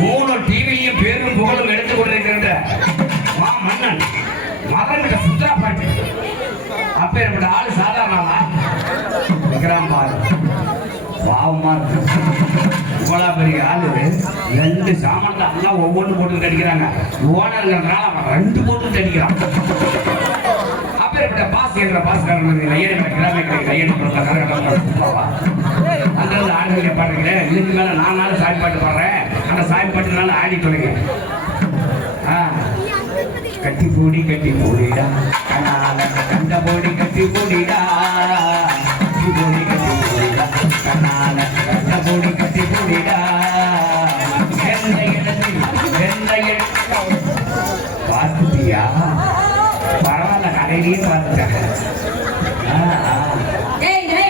மூணு டிவிலையும் பேரும் புகழும் எடுத்துக் கொண்டிருக்கின்ற மா மன்னன். மகன்கிட்ட சுத்தா பாட்டு. அப்பேற்பட்ட ஆளு சாதாரணமா? விக்ரம் பாரு பாவமா இருக்கு. பெரிய ஆளு. ரெண்டு சாமான் தான் ஒவ்வொன்று போட்டு அடிக்கிறாங்க. ஓனருங்கிறதுனால அவன் ரெண்டு போட்டு அடிக்கிறான். அப்பேற்பட்ட பாஸ் என்ற பாஸ்காரன் கையெழு கிராம ஐயன் கொடுத்த கரகட்டம் அந்த ஆடுகளை பாடுறீங்களே இதுக்கு மேல நான் நாள் சாமி பாட்டு பாடுறேன். அந்த சாமி பாட்டுனால ஆடி தொலைங்க. கட்டி பூடி கட்டி பூடிடா. கண்ட போடி கட்டி பூடிடா. கட்டி பூடி கட்டி பூடிடா. கண்ணால கண்ட போடி கட்டி பூடிடா. பார்த்துட்டியா? பரவாயில்ல கடையிலேயே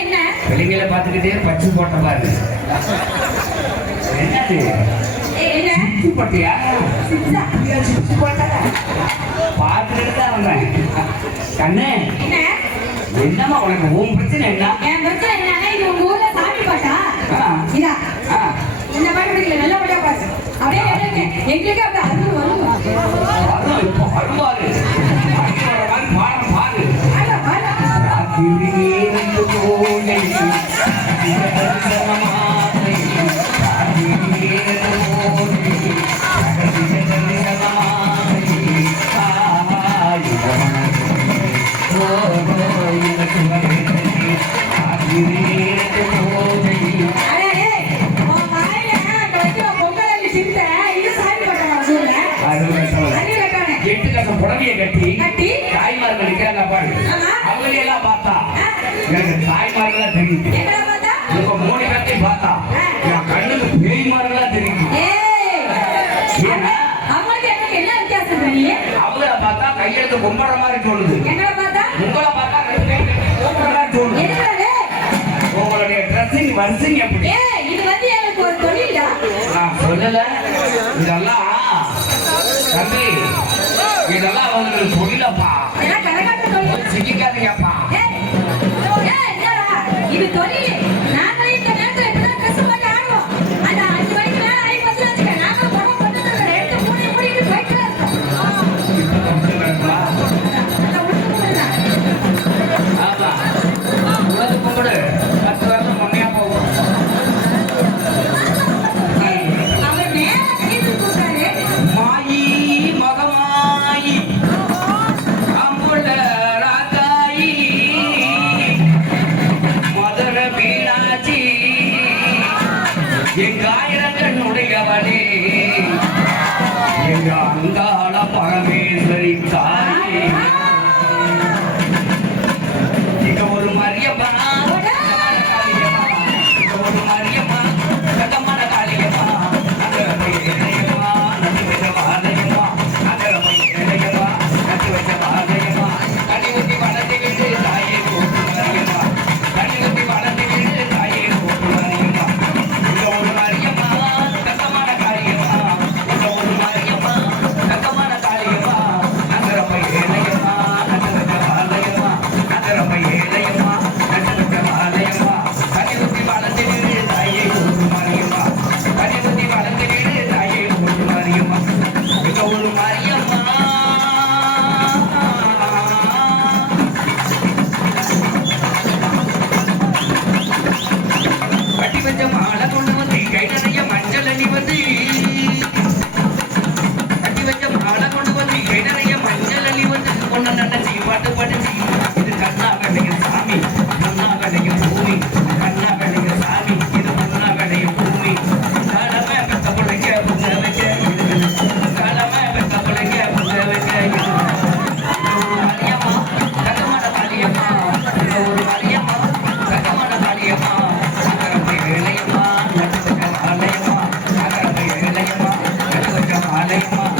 என்ன? வெளியில பார்த்துக்கிட்டே பச்சு போட்ட பாரு என்னது? சிப்ஸ் போட்டியா அப்படியா சிப்ஸ் போட்ட பார்த்துட்டு தான் வந்தேன். கண்ணே என்ன என்னம்மா உனக்கு உன் பிரச்சனை என்ன? என் பிரச்சனை என்னன்னா இது உங்க ஊர்ல சாமி பாட்டா. இதா இந்த பாட்டு பிடிக்கல? நல்ல பாட்டா பாடு. அப்படியே எங்களுக்கு எங்களுக்கு அப்படி எட்டு கசம் புடவையை கட்டி கட்டி. தாய்மார்கள் நிற்கிறாங்க பாரு ஆமா. அவங்களையெல்லாம் பார்த்தா எனக்கு தாய்மார்களா தெரியுது உங்க மூணு பேர்த்தையும் பார்த்தா. என் கண்ணுக்கு பேய் மாதிரிகளா தெரியுது? அவங்கள பார்த்தா கையெழுத்து கும்பிடுற மாதிரி தோணுது உங்களை பார்த்தா ரெண்டு மாதிரி தோணுது உங்களுடைய ட்ரெஸ்ஸிங் வரிசைங்க எப்படி இது வந்து எனக்கு ஒரு தொழில்டா நான் சொல்லல. இதெல்லாம் தம்பி இதெல்லாம் அவர்கள் ఇంకా Thank you.